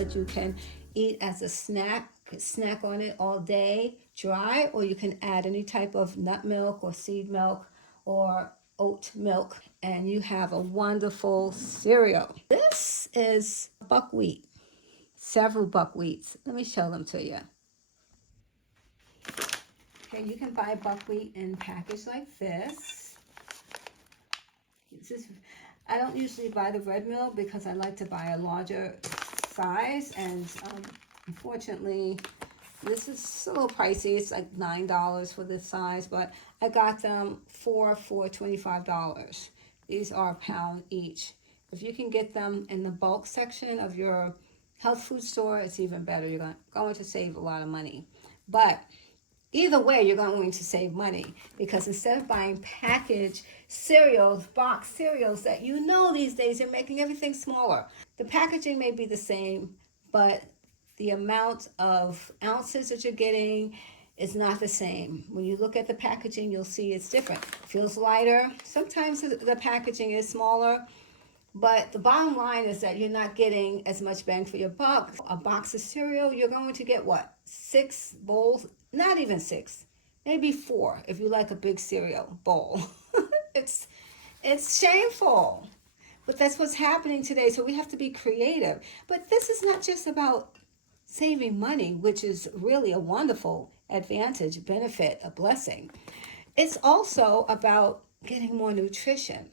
that you can eat as a snack. You can snack on it all day dry, or you can add any type of nut milk or seed milk or oat milk, and you have a wonderful cereal. This is buckwheat, several buckwheats. Let me show them to you. Okay, you can buy buckwheat in package like this. I don't usually buy the red mill because I like to buy a larger size, and unfortunately this is a little pricey. It's like $9 for this size, but I got them for $25. These are a pound each. If you can get them in the bulk section of your health food store, it's even better. You're going to save a lot of money. But either way, you're going to save money, because instead of buying packaged cereals, box cereals that these days they're making everything smaller. The packaging may be the same, but the amount of ounces that you're getting is not the same. When you look at the packaging, you'll see it's different. It feels lighter. Sometimes the packaging is smaller, but the bottom line is that you're not getting as much bang for your buck. A box of cereal, you're going to get what? 6 bowls? Not even 6, maybe 4 if you like a big cereal bowl. It's shameful, but that's what's happening today. So we have to be creative. But this is not just about saving money, which is really a wonderful advantage, benefit, a blessing. It's also about getting more nutrition,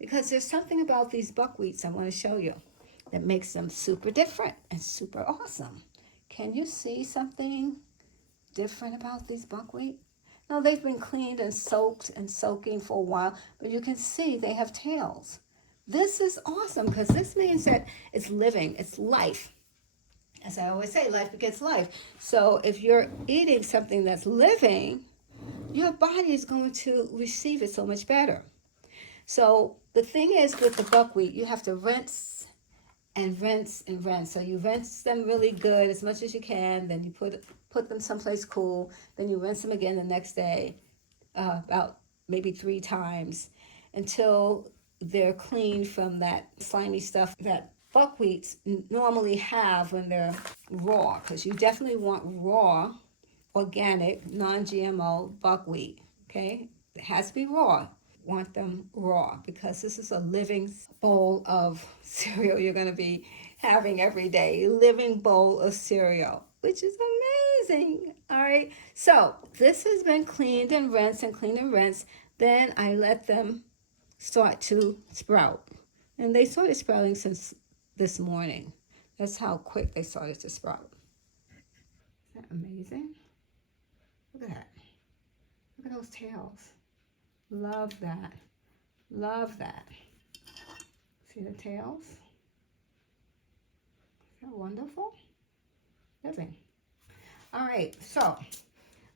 because there's something about these buckwheats I want to show you that makes them super different and super awesome. Can you see something different about these buckwheat? Now, they've been cleaned and soaked and soaking for a while, but you can see they have tails. This is awesome, because this means that it's living, it's life. As I always say, life begets life. So if you're eating something that's living, your body is going to receive it so much better. So the thing is, with the buckwheat, you have to rinse and rinse and rinse. So you rinse them really good, as much as you can. Then you put them someplace cool. Then you rinse them again the next day, about maybe 3 times, until they're clean from that slimy stuff that buckwheats normally have when they're raw. Because you definitely want raw, organic, non-GMO buckwheat. Okay, it has to be raw. Want them raw, because this is a living bowl of cereal you're going to be having every day. Living bowl of cereal, which is amazing. All right, so this has been cleaned and rinsed and cleaned and rinsed. Then I let them start to sprout, and they started sprouting since this morning. That's how quick they started to sprout. Isn't that amazing? Look at that. Look at those tails. Love that. Love that. See the tails? Isn't that wonderful? Living. All right, so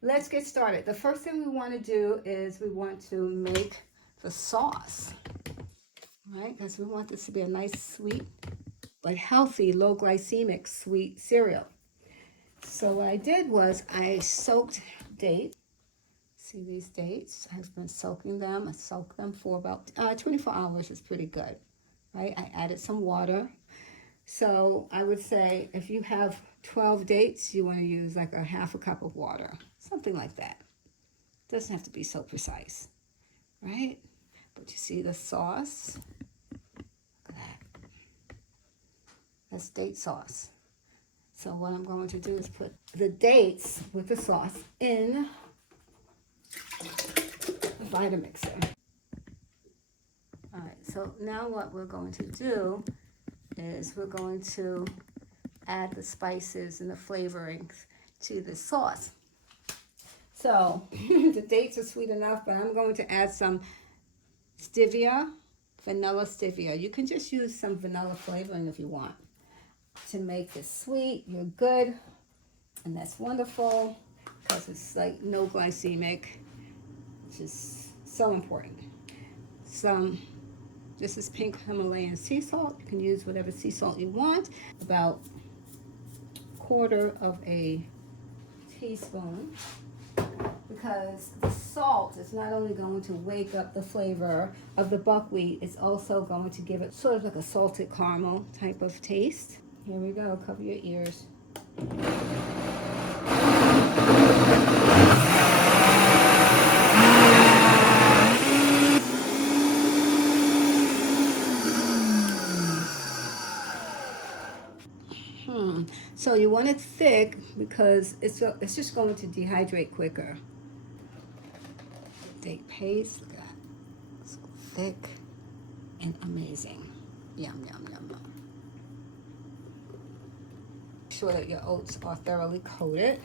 let's get started. The first thing we want to do is we want to make the sauce, right? Because we want this to be a nice, sweet, but healthy, low glycemic sweet cereal. So what I did was I soaked dates. See these dates? I've been soaking them. I soaked them for about 24 hours. Is pretty good, right? I added some water. So I would say if you have 12 dates, you want to use like a half a cup of water, something like that. Doesn't have to be so precise, right? But you see the sauce? Look at that. That's date sauce. So what I'm going to do is put the dates with the sauce in the Vitamixer. All right, so now what we're going to do is we're going to add the spices and the flavorings to the sauce. So the dates are sweet enough, but I'm going to add some stevia, vanilla stevia. You can just use some vanilla flavoring if you want to make this sweet. You're good, and that's wonderful, because it's like no glycemic, which is so important. This is pink Himalayan sea salt. You can use whatever sea salt you want. About 1/4 of a teaspoon, because the salt is not only going to wake up the flavor of the buckwheat, it's also going to give it sort of like a salted caramel type of taste. Here we go, cover your ears. So you want it thick because it's just going to dehydrate quicker. Thick paste, look at that. It's thick and amazing. Yum, yum, yum, yum. Make sure that your oats are thoroughly coated.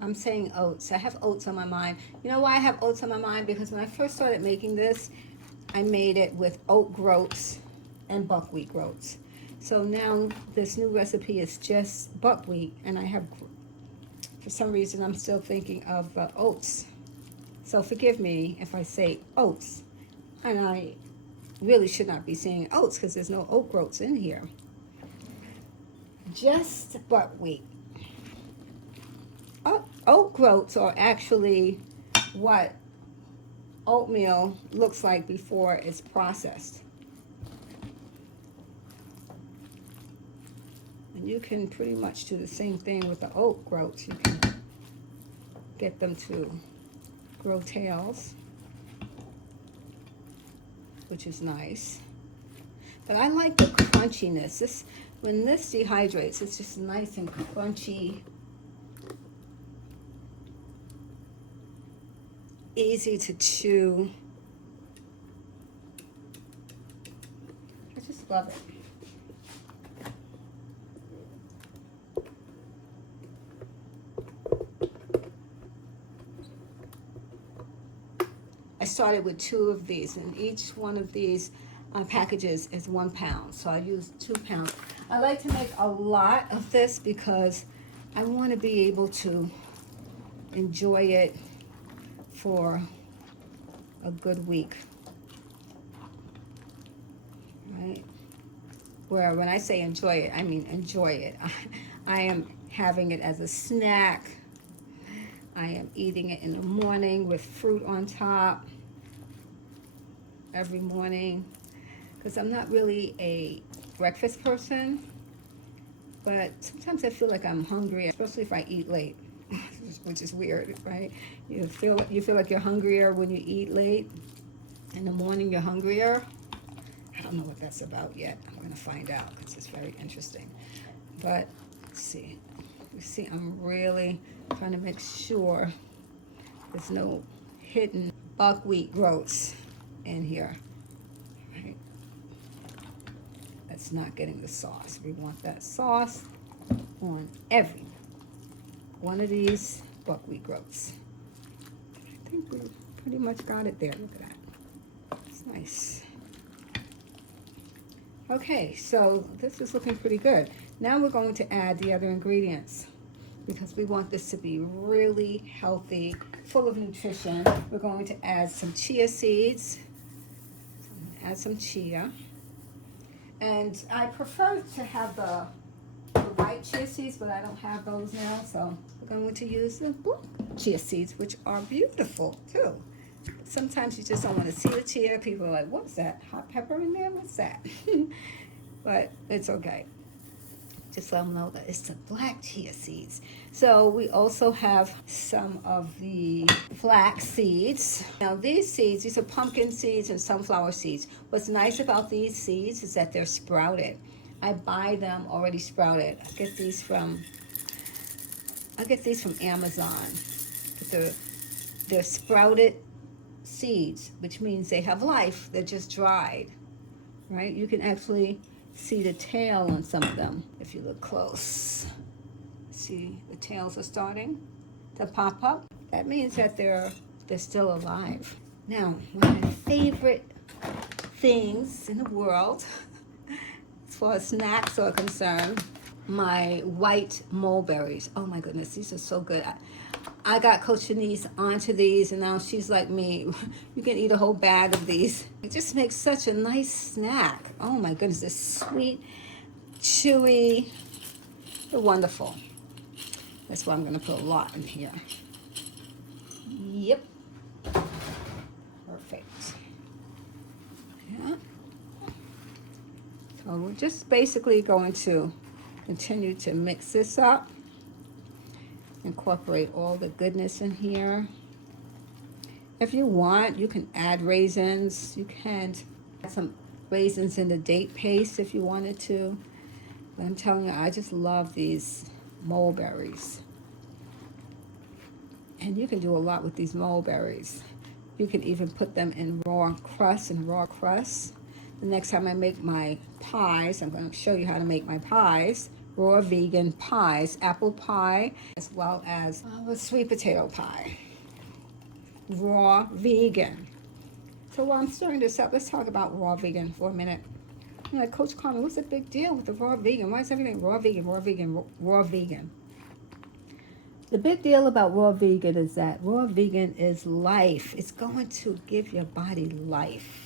I'm saying oats. I have oats on my mind. You know why I have oats on my mind? Because when I first started making this, I made it with oat groats and buckwheat groats. So now this new recipe is just buckwheat, and I have, for some reason, I'm still thinking of oats. So forgive me if I say oats, and I really should not be saying oats because there's no oat groats in here. Just buckwheat. Oat groats are actually what oatmeal looks like before it's processed. And you can pretty much do the same thing with the oat groats. You can get them to grow tails, which is nice. But I like the crunchiness. When this dehydrates, it's just nice and crunchy. Easy to chew. I just love it. I started with 2 of these, and each one of these packages is 1 pound, so I use 2 pounds. I like to make a lot of this because I want to be able to enjoy it for a good week, right? Where when I say enjoy it, I mean enjoy it. I am having it as a snack. I am eating it in the morning with fruit on top every morning, because I'm not really a breakfast person, but sometimes I feel like I'm hungry, especially if I eat late, which is weird, right? You feel like you're hungrier when you eat late. In the morning, you're hungrier. I don't know what that's about yet. I'm going to find out because it's very interesting. But let's see. You see, I'm really trying to make sure there's no hidden buckwheat groats in here. Right? That's not getting the sauce. We want that sauce on every one of these buckwheat groats. I think we pretty much got it there. Look at that. It's nice. Okay, so this is looking pretty good. Now we're going to add the other ingredients because we want this to be really healthy, full of nutrition. We're going to add some chia seeds. Add some chia. And I prefer to have the white chia seeds, but I don't have those now, so we're going to use the blue chia seeds, which are beautiful too. Sometimes you just don't want to see the chia. People are like, what's that? Hot pepper in there? What's that? But it's okay. Just let them know that it's the black chia seeds. So we also have some of the flax seeds. Now these are pumpkin seeds and sunflower seeds. What's nice about these seeds is that they're sprouted. I buy them already sprouted. I get these from Amazon. But they're sprouted seeds, which means they have life. They're just dried, right? You can actually see the tail on some of them if you look close. See, the tails are starting to pop up. That means that they're still alive. Now, one of my favorite things in the world, as far as snacks are concerned, my white mulberries. Oh my goodness, these are so good. I got Coach Denise onto these, and now she's like me. You can eat a whole bag of these. It just makes such a nice snack. Oh my goodness, they're sweet, chewy, they're wonderful. That's why I'm gonna put a lot in here. Yep. Perfect. Yeah. So we're just basically going to continue to mix this up. Incorporate all the goodness in here. If you want, you can add raisins. You can add some raisins in the date paste if you wanted to. But I'm telling you, I just love these mulberries. And you can do a lot with these mulberries. You can even put them in raw crust. The next time I make my pies, I'm going to show you how to make my pies. Raw vegan pies, apple pie, as well as a sweet potato pie. Raw vegan. So while I'm stirring this up, let's talk about raw vegan for a minute. You know, like Coach Carmen, what's the big deal with the raw vegan? Why is everything raw vegan, raw vegan, raw vegan? The big deal about raw vegan is that raw vegan is life. It's going to give your body life.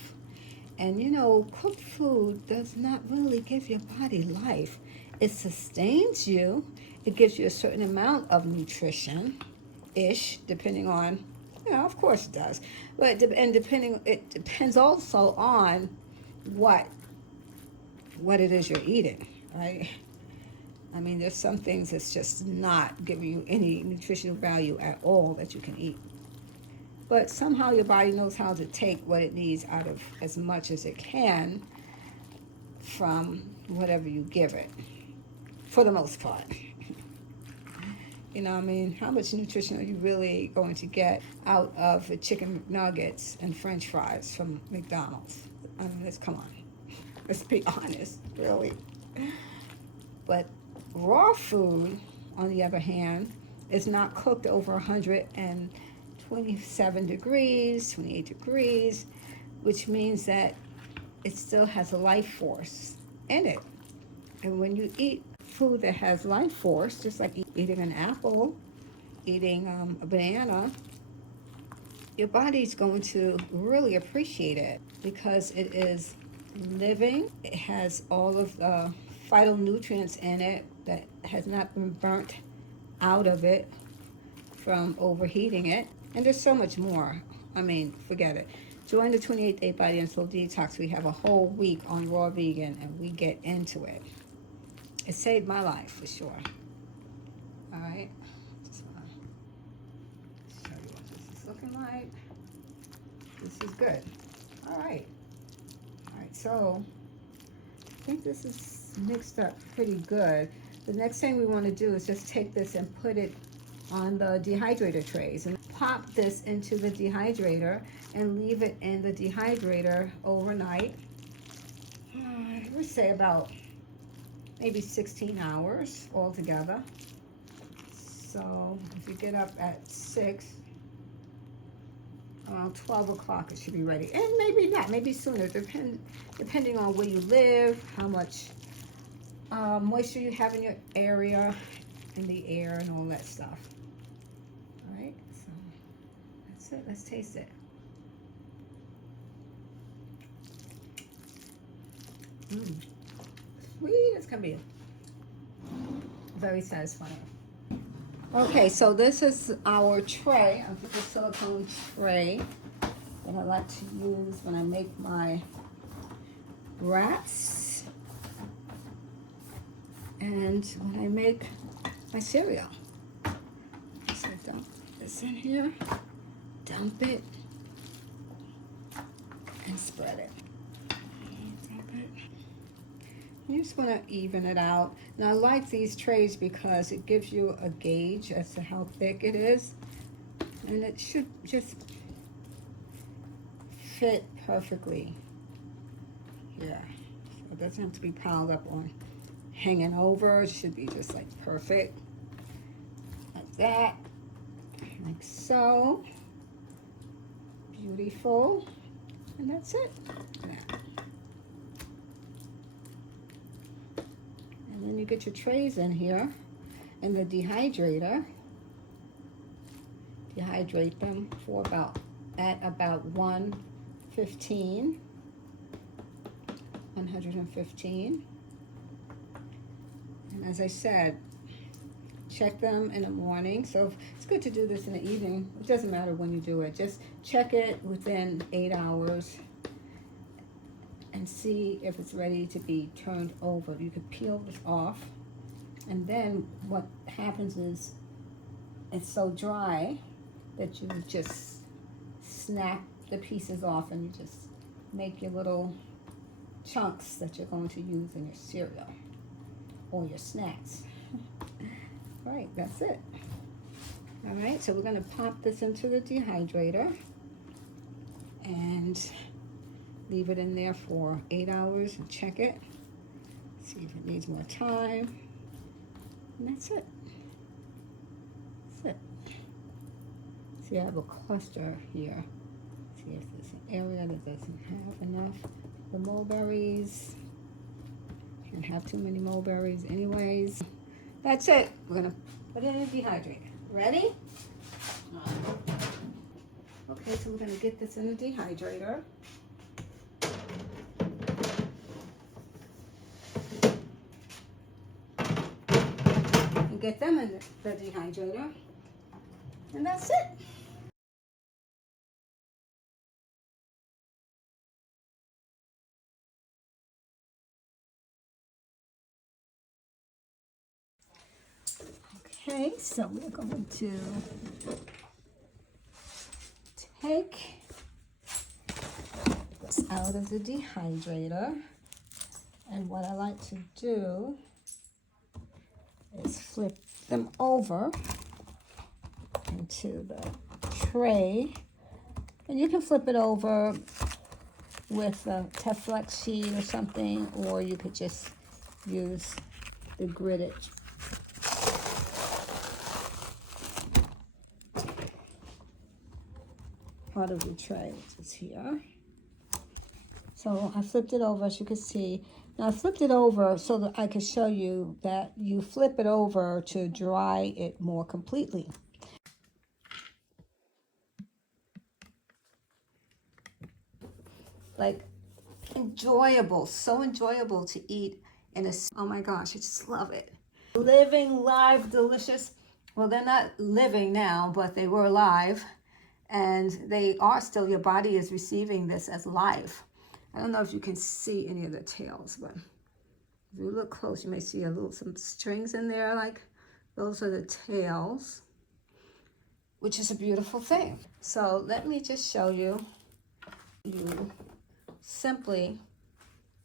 And you know, cooked food does not really give your body life. It sustains you. It gives you a certain amount of nutrition-ish, depending on, you know, of course it does. But it depends also on what it is you're eating, right? I mean, there's some things that's just not giving you any nutritional value at all that you can eat. But somehow your body knows how to take what it needs out of as much as it can from whatever you give it, for the most part. You know, I mean, how much nutrition are you really going to get out of the chicken nuggets and French fries from McDonald's? I mean, come on. Let's be honest, really. But raw food, on the other hand, is not cooked over 127 degrees, 28 degrees, which means that it still has a life force in it. And when you eat food that has life force, just like eating an apple, eating a banana, your body's going to really appreciate it because it is living. It has all of the phytonutrients in it that has not been burnt out of it from overheating it. And there's so much more. I mean, forget it. Join the 28-day Body and Soul Detox. We have a whole week on raw vegan and we get into it. It saved my life for sure. All right. Just want to show you what this is looking like. This is good. All right. All right. So I think this is mixed up pretty good. The next thing we want to do is just take this and put it on the dehydrator trays and pop this into the dehydrator and leave it in the dehydrator overnight. I would say about maybe 16 hours altogether. So if you get up at 6, around 12 o'clock it should be ready. And maybe not, maybe sooner, depending on where you live, how much moisture you have in your area, in the air and all that stuff. All right, so that's it. Let's taste it. Sweet as can be. Very satisfying. Okay, so this is our tray, the silicone tray that I like to use when I make my wraps and when I make my cereal. So dump this in here, dump it, and spread it. You're just going to even it out. Now I like these trays because it gives you a gauge as to how thick it is. And it should just fit perfectly here. So it doesn't have to be piled up on hanging over. It should be just like perfect. Like that. Like so. Beautiful. And that's it. Now. And then you get your trays in here in the dehydrator. Dehydrate them for about 115. And as I said, check them in the morning. So it's good to do this in the evening. It doesn't matter when you do it. Just check it within 8 hours. And and see if it's ready to be turned over. You can peel this off, and then what happens is it's so dry that you just snap the pieces off and you just make your little chunks that you're going to use in your cereal or your snacks. Right, that's it. All right, so we're going to pop this into the dehydrator and leave it in there for 8 hours and check it. See if it needs more time. And that's it. That's it. See, I have a cluster here. See if there's an area that doesn't have enough. The mulberries. Can't have too many mulberries anyways. That's it. We're gonna put it in the dehydrator. Ready? Okay, so we're gonna get this in the dehydrator. And get them in the dehydrator. And that's it. Okay, so we're going to take this out of the dehydrator. And what I like to do is flip them over into the tray. And you can flip it over with a Teflon sheet or something, or you could just use the gridded part of the tray, which is here. So I flipped it over, as you can see. Now I flipped it over so that I could show you that you flip it over to dry it more completely. Like, enjoyable, so enjoyable to eat in a, oh my gosh, I just love it. Living, live, delicious. Well, they're not living now, but they were live. And they are still, your body is receiving this as live. I don't know if you can see any of the tails, but if you look close, you may see some strings in there, like those are the tails, which is a beautiful thing. So let me just show you. You simply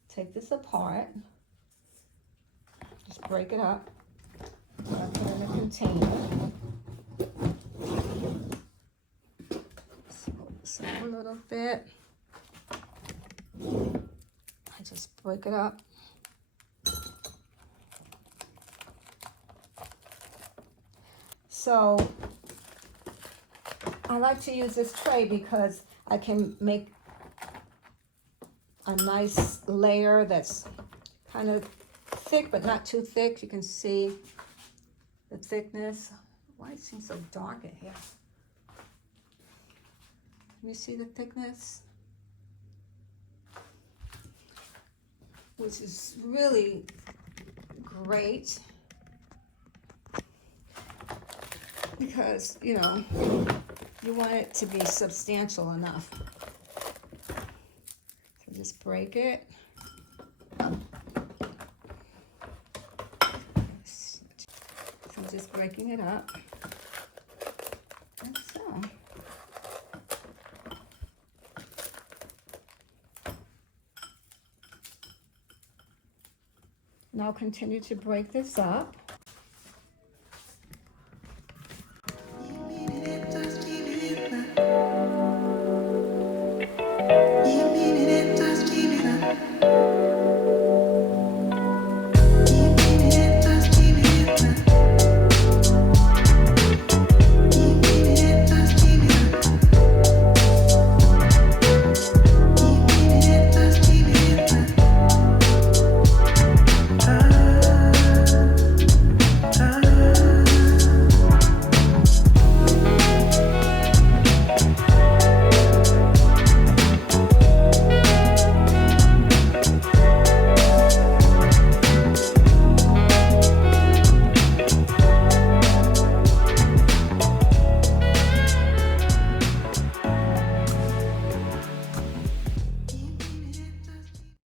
take this apart, just break it up, put it in a container. So a little bit. I just break it up. So I like to use this tray because I can make a nice layer that's kind of thick but not too thick. You can see the thickness. Why it seems so dark in here? Can you see the thickness? Which is really great because, you know, you want it to be substantial enough. So just break it. So just breaking it up. Like so. Now continue to break this up.